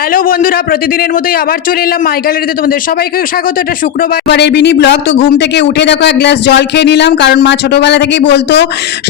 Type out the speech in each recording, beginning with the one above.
Hello বন্ধুরা, প্রতিদিনের মতোই আবার চলে এলাম মাই গ্যালারিতে তোমাদের সবাইকে স্বাগত। এটা শুক্রবার এবারের বিনি ব্লগ তো ঘুম থেকে উঠে দেখো এক গ্লাস জল খেয়ে নিলাম, কারণ মা ছোটোবেলা থেকেই বলতো,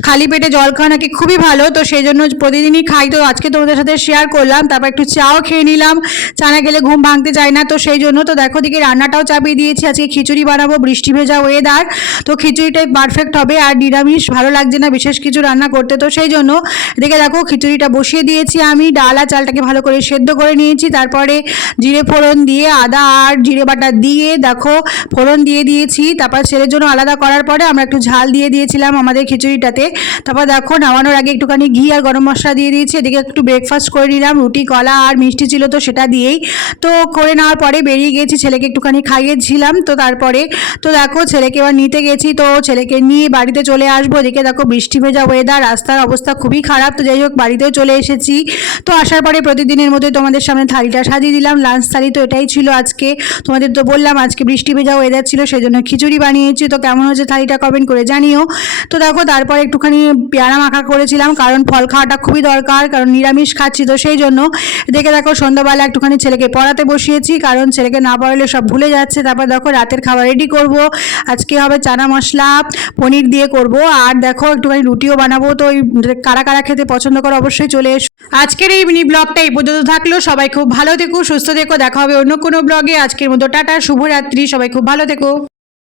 খালি পেটে জল খাওয়া নাকি খুবই ভালো। তো সেই জন্য প্রতিদিনই খাই। তো আজকে তোমাদের সাথে শেয়ার করলাম, তারপর একটু চাও খেয়ে নিলাম। চা না গেলে ঘুম ভাঙতে চায় না, তো সেই জন্য তো দেখো দিকে রান্নাটাও চাপিয়ে দিয়েছি। আজকে খিচুড়ি বানাবো, বৃষ্টি ভেজা ওয়েদার তো খিচুড়িটাই পারফেক্ট হবে। আর নিরামিষ, ভালো লাগছে না বিশেষ কিছু রান্না করতে। তো সেই জন্য এদিকে দেখো খিচুড়িটা বসিয়ে দিয়েছি আমি, ডাল আর চালটাকে ভালো করে সেদ্ধ করে নিয়েছি। তারপরে জিরে ফোড়ন দিয়ে আদা আর জিরে বাটা দিয়ে দেখো, ফোড়ন দিয়ে দিয়েছি, তারপর ছেলের জন্য আলাদা করার পরে আমরা একটু ঝাল দিয়ে দিয়েছিলাম আমাদের খিচুড়িটাতে। তারপর দেখো, নামানোর আগে একটুখানি ঘি আর গরম মশলা দিয়ে দিয়েছি, এদিকে একটু ব্রেকফাস্ট করে নিলাম, রুটি, কলা আর মিষ্টি ছিল তো সেটা দিয়েই। তো করে নেওয়ার পরে বেরিয়ে গেছি, ছেলেকে একটুখানি খাইয়েছিলাম, তো তারপরে, তো দেখো ছেলেকে এবার নিতে গেছি, তো ছেলেকে নিয়ে বাড়িতে চলে আসব, এদিকে দেখো বৃষ্টি ভেজা ওয়েদার রাস্তার অবস্থা খুবই খারাপ, তো যাই হোক বাড়িতেও চলে এসেছি। তো আসার পরে প্রতিদিনের মতোই তোমাদের সামনে থালিটা সাজিয়ে দিলাম লাঞ্চ থালি তো এটাই ছিল আজকে। তোমাদের তো বললাম আজকে বৃষ্টি ভেজা ওয়েদার ছিল সেই জন্য খিচুড়ি বানিয়েছি। তো কেমন হয়েছে থালিটা কমেন্ট করে জানিও। তো দেখো, তারপরে একটুখানি পেয়ারা মাখা করেছিলাম, কারণ ফল খাওয়াটা খুবই দরকার, কারণ নিরামিষ খাচ্ছি তো সেই জন্য। দেখে দেখো, সন্ধ্যাবেলা একটুখানি ছেলেকে পড়াতে বসিয়েছি, কারণ ছেলেকে না পড়ালে সব ভুলে যাচ্ছে। তারপর দেখো, রাতের খাবার রেডি করব। আজকে হবে চানা মশলা, পনির দিয়ে করব। আর দেখো, একটুখানি রুটিও বানাবো। তো ওই কারা কারা খেতে পছন্দ করো অবশ্যই চলে এসো। আজকের এই মিনি ব্লগটা এই পর্যন্ত থাকল। সবাই খুব ভালো থেকো, সুস্থ থেকো। দেখা হবে অন্য কোনো ব্লগে আজকের মতো টাটা, শুভরাত্রি। সবাই খুব ভালো থেকো।